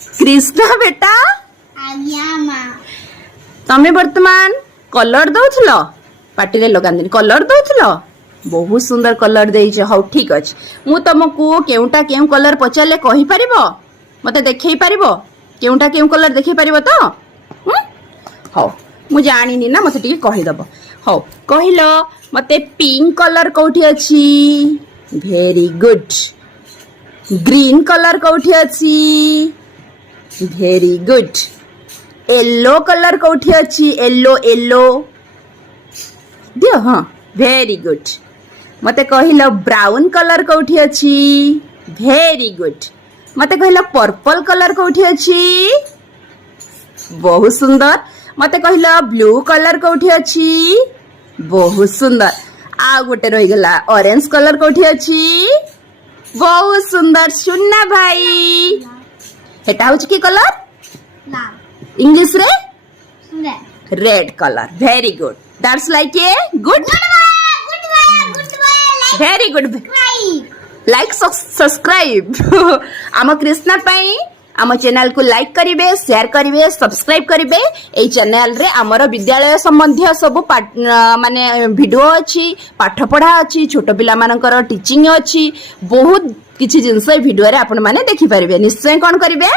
कृष्णा बेटा आज्ञा माँ तमे वर्तमान कलर दउथलो पाटी रे लगांदिन कलर दउथलो बहुत सुंदर कलर देइछ हौ ठीक अछि मु तुमको केउटा केउ कलर पचारले कहि परिबो मते देखै परिबो केउटा केउ कलर देखै परिबो तो हौ मु जानिनी ना मते टिके कहि दबो हौ कहिलो मते पिंक कलर कोठी अछि वेरी गुड ग्रीन कलर कोठी अछि वेरी गुड येलो कलर कोठी अछि येलो येलो दियो हाँ वेरी गुड मते कहिलो ब्राउन कलर कोठी अछि वेरी गुड मते कहिलो पर्पल कलर कोठी अछि बहुत सुंदर मते कहिलो ब्लू कलर कोठी अछि बहुत सुंदर आ गोटे रहि गेला ऑरेंज कलर कोठी अछि बहुत सुंदर सुनना भाई हेटा होची की कलर लाल इंग्लिश रे red red colour very good that's like a good very good like subscribe आम कृष्णा पाई आम चैनल को लाइक करिवे शेयर करिवे सब्सक्राइब करिवे ए चैनल रे हमर विद्यालय संबंधी सब माने वीडियो अछि पाठ पढ़ा अछि छोट पिला मानकर टीचिंग अछि बहुत किछि जिंस वीडियो रे आपण माने देखि परिवे निश्चय कोन करिवे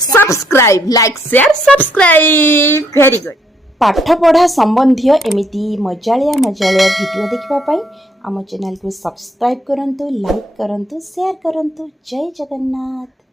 subscribe like share subscribe very good पाठ पढ़ा संबंधी एमिति मजालिया वीडियो देखिबा पाई आम चैनल को सब्सक्राइब करंतु लाइक करंतु शेयर करंतु जय जगन्नाथ।